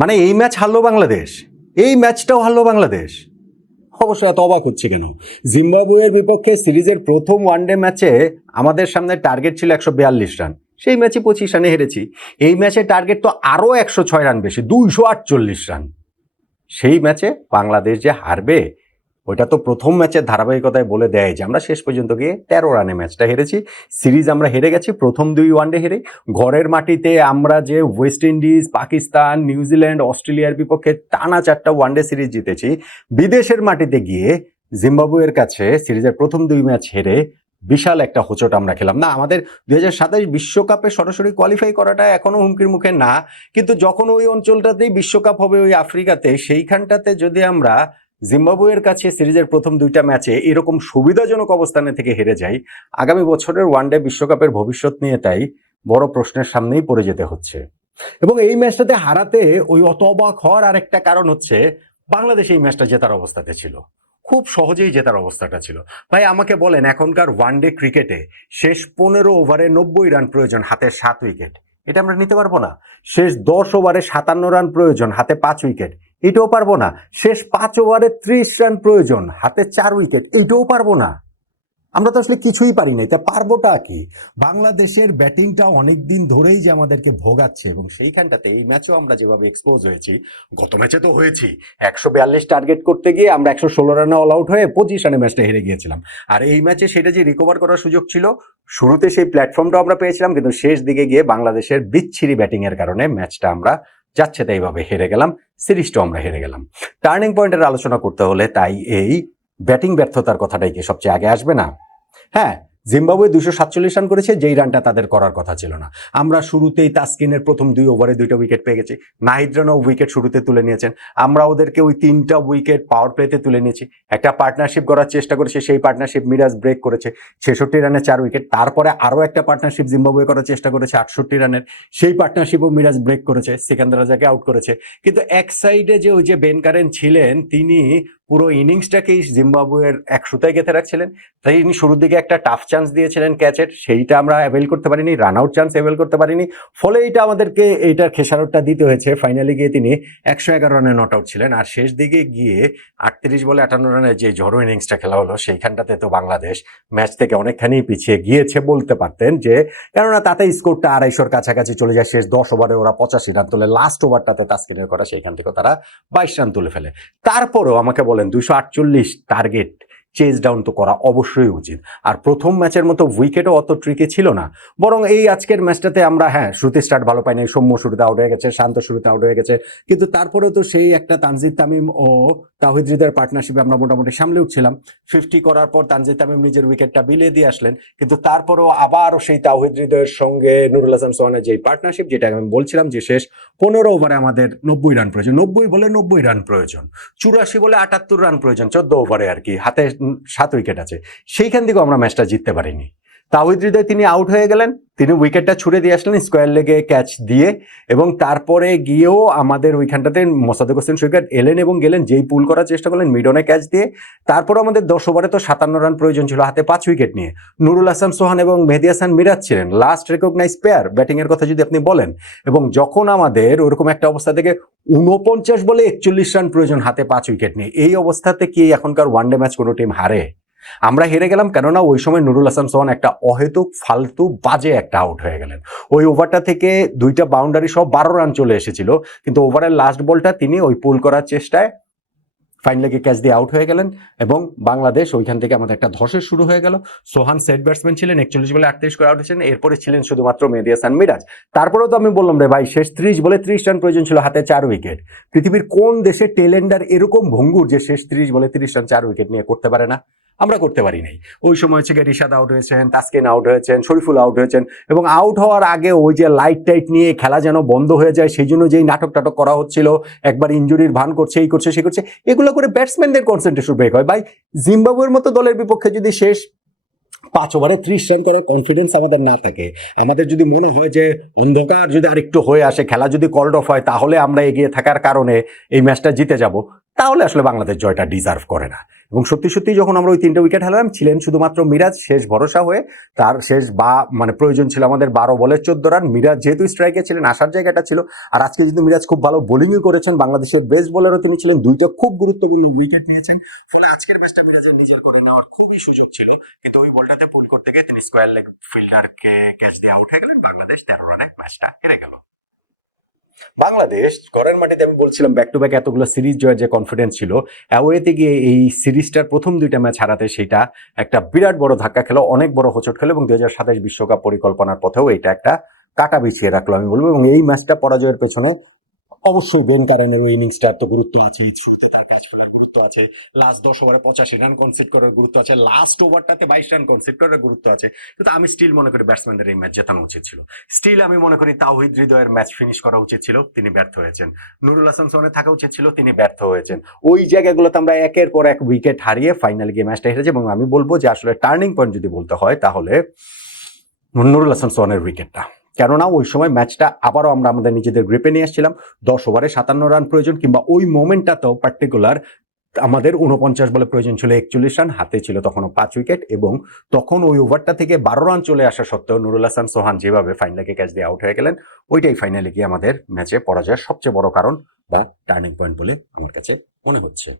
মানে এই ম্যাচ হারলো বাংলাদেশ, এই ম্যাচটাও হারলো বাংলাদেশ। অবশ্যই এত অবাক হচ্ছে কেন? জিম্বাবুয়ের বিপক্ষে সিরিজের প্রথম ওয়ানডে ম্যাচে আমাদের সামনে টার্গেট ছিল 142 রান, সেই ম্যাচে 25 রানে হেরেছি। এই ম্যাচে টার্গেট তো আরও 106 রান বেশি, 248 রান। সেই ম্যাচে বাংলাদেশ যে হারবে ওইটা তো প্রথম ম্যাচের ধারাবাহিকতায় বলে দেয় যে আমরা শেষ পর্যন্ত গিয়ে 13 রানে ম্যাচটা হেরেছি। সিরিজ আমরা হেরে গেছি প্রথম 2 ওয়ানডে হেরে। ঘরের মাটিতে আমরা যে ওয়েস্ট ইন্ডিজ, পাকিস্তান, নিউজিল্যান্ড, অস্ট্রেলিয়ার বিপক্ষে টানা 4টা ওয়ানডে সিরিজ জিতেছি, বিদেশের মাটিতে গিয়ে জিম্বাবুয়ের কাছে সিরিজের প্রথম 2 ম্যাচ হেরে বিশাল একটা হোঁচট আমরা খেলাম। না, আমাদের 2027 বিশ্বকাপে সরাসরি কোয়ালিফাই করাটা এখনো হুমকির মুখে না, কিন্তু যখন ওই অঞ্চলটাতেই বিশ্বকাপ হবে, ওই আফ্রিকাতে, সেইখানটাতে যদি আমরা জিম্বাবুয়ের কাছে সিরিজের প্রথম 2টা ম্যাচে এরকম সুবিধাজনক অবস্থানে থেকে হেরে যাই, আগামী বছরের ওয়ানডে বিশ্বকাপের ভবিষ্যৎ নিয়ে তাই বড় প্রশ্নের সামনেই পড়ে যেতে হচ্ছে। এবং এই ম্যাচটাতে হারাতে ওই অত অবাক হওয়ার আরেকটা কারণ হচ্ছে বাংলাদেশ এই ম্যাচটা জেতার অবস্থাতে ছিল, খুব সহজেই জেতার অবস্থাটা ছিল। ভাই আমাকে বলেন, এখনকার ওয়ানডে ক্রিকেটে শেষ 15 ওভারে 90 রান প্রয়োজন, হাতে 7 উইকেট, এটা আমরা নিতে পারবো না। শেষ 10 ওভারে 57 রান প্রয়োজন, হাতে 5 উইকেট, এটাও পারবো না। শেষ 5 ওভারে 30 রান প্রয়োজন, হাতে 4 উইকেট, এইটাও পারবো না। আমরা তো আসলে কিছুই পারি নাই, তা পারবোটা কি? বাংলাদেশের ব্যাটিংটা অনেকদিন ধরেই যে আমাদেরকে ভোগাচ্ছে, এবং সেইখানটাতে এই ম্যাচেও আমরা যেভাবে এক্সপোজ হয়েছি, গত ম্যাচে তো হয়েছি 142 টার্গেট করতে গিয়ে আমরা 116 রানে অল আউট হয়ে 25 রানে ম্যাচটা হেরে গিয়েছিলাম। আর এই ম্যাচে সেটা যে রিকভার করার সুযোগ ছিল, শুরুতে সেই প্ল্যাটফর্মটা আমরা পেয়েছিলাম, কিন্তু শেষ দিকে গিয়ে বাংলাদেশের বিচ্ছিরি ব্যাটিং এর কারণে ম্যাচটা আমরা যাচ্ছে তাই এইভাবে হেরে গেলাম, সিরিজটাও আমরা হেরে গেলাম। টার্নিং পয়েন্টের আলোচনা করতে হলে তাই এই ব্যাটিং ব্যর্থতার কথাটাই কি সবচেয়ে আগে আসবে না? হ্যাঁ, জিম্বাবুয়ে 247 রান করেছে, যেই রানটা তাদের করার কথা ছিল না। আমরা শুরুতেই তাসকিনের প্রথম 2 ওভারে 2টা উইকেট পেয়ে গেছি, নাহিদ রানাও উইকেট শুরুতে তুলে নিয়েছেন, আমরা ওদেরকে ওই 3টা উইকেট পাওয়ার প্লেতে তুলে নিয়েছি। একটা পার্টনারশিপ করার চেষ্টা করেছে, সেই পার্টনারশিপ মিরাজ ব্রেক করেছে, 66 রানে 4 উইকেট। তারপরে আরও একটা পার্টনারশিপ জিম্বাবুয়ে করার চেষ্টা করেছে 68 রানের, সেই পার্টনারশিপও মিরাজ ব্রেক করেছে, সিকান্দার রাজাকে আউট করেছে। কিন্তু এক সাইডে যে ওই যে বেন কারেন ছিলেন, তিনি পুরো ইনিংসটাকেই জিম্বাবুয়ের এক সুতায় গেঁথে রাখছিলেন। তাই তিনি শুরুর দিকে একটা টাফ চান্স দিয়েছিলেন ক্যাচের, সেইটা আমরা অ্যাভেল করতে পারিনি, রান আউট চান্স অ্যাভেল করতে পারিনি, ফলে এইটা আমাদেরকে এইটার খেসারতটা দিতে হয়েছে। ফাইনালি গিয়ে তিনি 111 রানে নট আউট ছিলেন। আর শেষ দিকে গিয়ে 38 বলে 58 রানের যে ঝড়ো ইনিংসটা খেলা হলো, সেইখানটাতে তো বাংলাদেশ ম্যাচ থেকে অনেকখানি পিছিয়ে গিয়েছে বলতে পারতেন, যে কেননা তাতে স্কোরটা 250-র কাছাকাছি চলে যায়। শেষ 10 ওভারে ওরা 85 রান তোলে, লাস্ট ওভারটাতে তাসকিনের করা সেইখান থেকে তারা 22 রান তুলে ফেলে। তারপরেও আমাকে বলেন 248 টার্গেট চেজ ডাউন তো করা অবশ্যই উচিত। আর প্রথম ম্যাচের মতো উইকেটও অত ট্রিকে ছিল না, বরং এই আজকের ম্যাচটাতে আমরা শুরুতে স্টার্ট ভালো পাইনি, সৌম্য শুরুতে আউট হয়ে গেছে, শান্ত শুরুতে আউট হয়ে গেছে, কিন্তু তারপরেও তো সেই একটা তানজিদ তামিম ও তাওহিদ হৃদয়ের পার্টনারশিপে আমরা মোটামুটি সামলে উঠছিলাম। 50 করার পর তানজিদ তামিম নিজের উইকেটটা বিলিয়ে দিয়ে আসলেন, কিন্তু তারপরেও আবারও সেই তাওহিদ হৃদয়ের সঙ্গে নুরুল হাসান সোহানের যে পার্টনারশিপ, যেটা আমি বলছিলাম যে শেষ 15 ওভারে আমাদের 90 রান প্রয়োজন, 90 বলে 90 রান প্রয়োজন, 84 বলে 78 রান প্রয়োজন 14 ওভারে আর কি, হাতে 7 উইকেট আছে, সেইখান থেকেও আমরা ম্যাচটা জিততে পারিনি। তাওহিদ হৃদয় তিনি আউট হয়ে গেলেন, তিনি উইকেটটা ছুড়ে দিয়ে আসলেন স্কোয়ার লেগে ক্যাচ দিয়ে, এবং তারপরে গিয়েও আমাদের ওইখানটাতে মোসাদ্দেক হোসেন সৈকত এলেন এবং গেলেন, যেই পুল করার চেষ্টা করলেন মিডনে ক্যাচ দিয়ে। তারপর আমাদের 10 ওভারে তো 57 রান প্রয়োজন ছিল, হাতে 5 উইকেট নিয়ে নুরুল হাসান সোহান এবং মেহেদী হাসান মিরাজ ছিলেন লাস্ট রেকগনাইজ প্লেয়ার ব্যাটিং এর কথা যদি আপনি বলেন। এবং যখন আমাদের ওরকম একটা অবস্থা থেকে 49 বলে 41 রান প্রয়োজন, হাতে 5 উইকেট নিয়ে, এই অবস্থাতে কি এখনকার ওয়ানডে ম্যাচ কোনো টিম হারে? আমরা হেরে গেলাম কেননা ওই সময় নুরুল হাসান সোহান একটা অহেতুক ফালতু বাজে একটা আউট হয়ে গেলেন। ওই ওভারটা থেকে 2টা বাউন্ডারি সহ 12 রান চলে এসেছিল, কিন্তু ওভারের লাস্ট বলটা তিনি ওই পুল করার চেষ্টায় ফাইন লেগে ক্যাচ দিয়ে আউট হয়ে গেলেন, এবং বাংলাদেশ ওইখান থেকে আমাদের একটা ধসের শুরু হয়ে গেল। সোহান সেট ব্যাটসম্যান ছিলেন, 41 বলে 38 করে আউট হয়েছিলেন, এরপরে ছিলেন শুধুমাত্র মেহেদী হাসান মিরাজ। তারপরেও তো আমি বললাম রে ভাই, শেষ 30 বলে 30 রান প্রয়োজন ছিল, হাতে 4 উইকেট। পৃথিবীর কোন দেশে টেলেন্ডার এরকম ভঙ্গুর যে শেষ 30 বলে 30 রান 4 উইকেট নিয়ে করতে পারে না? আমরা করতে পারি নাই। ওই সময় হচ্ছে রিশাদ আউট হয়েছেন, তাসকিন আউট হয়েছেন, শরীফুল আউট হয়েছেন, এবং আউট হওয়ার আগে ওই যে লাইট টাইট নিয়ে খেলা যেন বন্ধ হয়ে যায়, সেই জন্য যেই নাটক টাটক করা হচ্ছিল, একবার ইনজুরির ভান করছে, এই করছে সে করছে, এগুলো করে ব্যাটসম্যানদের কনসেন্ট্রেশন ব্রেক হয়। ভাই জিম্বাবুয়ের মতো দলের বিপক্ষে যদি শেষ 5 ওভারে 30 রান করার কনফিডেন্স আমাদের না থাকে, আমাদের যদি মনে হয় যে অন্ধকার যদি আরেকটু হয়ে আসে, খেলা যদি কল্ড অফ হয়, তাহলে আমরা এগিয়ে থাকার কারণে এই ম্যাচটা জিতে যাব, তাহলে আসলে বাংলাদেশ জয়টা ডিজার্ভ করে না। এবং সত্যি সত্যি যখন আমরা ওই 3টে উইকেট হারালাম, ছিলেন শুধুমাত্র মিরাজ শেষ ভরসা হয়ে। তার শেষ মানে প্রয়োজন ছিল আমাদের 12 বলে 14 রান। মিরাজ যেহেতু স্ট্রাইকে ছিলেন, আসার জায়গাটা ছিল। আর আজকে যদি মিরাজ খুব ভালো বোলিংই করেছেন, বাংলাদেশের বেস্ট বোলারও তিনি ছিলেন, 2টা খুব গুরুত্বপূর্ণ উইকেট নিয়েছেন। ফলে আজকের ম্যাচটা মিরাজের নিজের করে নেওয়ার খুবই সুযোগ ছিল, কিন্তু ওই বলটাতে পুল করতে গিয়ে তিনি স্কোয়ার লেগ ফিল্ডারকে ক্যাচ দিয়ে আউট হয়ে গেলেন। বাংলাদেশ 13 রানে ম্যাচটা হেরে গেল। বাংলাদেশ ঘরের মাটিতে, আমি বলছিলাম ব্যাক টু ব্যাক এতগুলো সিরিজ জয়ের যে কনফিডেন্স ছিল, অ্যাওয়েতে গিয়ে এই সিরিজটার প্রথম 2টা ম্যাচ হারাতে সেটা একটা বিরাট বড় ধাক্কা খেলো, অনেক বড় হোঁচট খেলো, এবং 2027 বিশ্বকাপ পরিকল্পনার পথেও এটা একটা কাটা বিছিয়ে রাখলো আমি বলবো। এবং এই ম্যাচটা পরাজয়ের পেছনে অবশ্যই বেন কারেনের ওই ইনিংসটার তো গুরুত্ব আছে, শুরুতে তার ক্যাচ ফেলার গুরুত্ব আছে, লাস্ট 10 ওভারে 85 রান কনসিড করার গুরুত্ব আছে, লাস্ট ওভারটাতে 22 রান কনসিড করার গুরুত্ব আছে। কিন্তু আমি স্টিল মনে করি ব্যাটসম্যানদের এই ম্যাচ জেতানো উচিত ছিল। স্টিল আমি মনে করি তাওহিদ হৃদয়ের ম্যাচ ফিনিশ করা উচিত ছিল, তিনি ব্যর্থ হয়েছেন। নুরুল হাসান সোহানের থাকা উচিত ছিল, তিনি ব্যর্থ হয়েছেন। ওই জায়গাগুলোতে আমরা একের পর এক উইকেট হারিয়ে ফাইনালে গিয়ে ম্যাচটা হেরেছি। এবং আমি বলবো যে আসলে টার্নিং পয়েন্ট যদি বলতে হয় তাহলে নুরুল হাসান সোহানের উইকেটটা। কেননা ওই সময় ম্যাচটা আবারও আমরা আমাদের নিজেদের গ্রিপে নিয়ে আসছিলাম। 10 ওভারে 57 রান প্রয়োজন, কিংবা ওই মোমেন্টটাতেও পার্টিকুলার আমাদের 49 বলে প্রয়োজন ছিল 41 রান, হাতে ছিল তখনও 5 উইকেট। এবং তখন ওই ওভারটা থেকে 12 রান চলে আসা সত্ত্বেও নুরুল হাসান সোহান যেভাবে ফাইনালে ক্যাচ দিয়ে আউট হয়ে গেলেন, ওইটাই ফাইনালে গিয়ে আমাদের ম্যাচে পরাজয়ের সবচেয়ে বড় কারণ বা টার্নিং পয়েন্ট বলে আমার কাছে মনে হচ্ছে।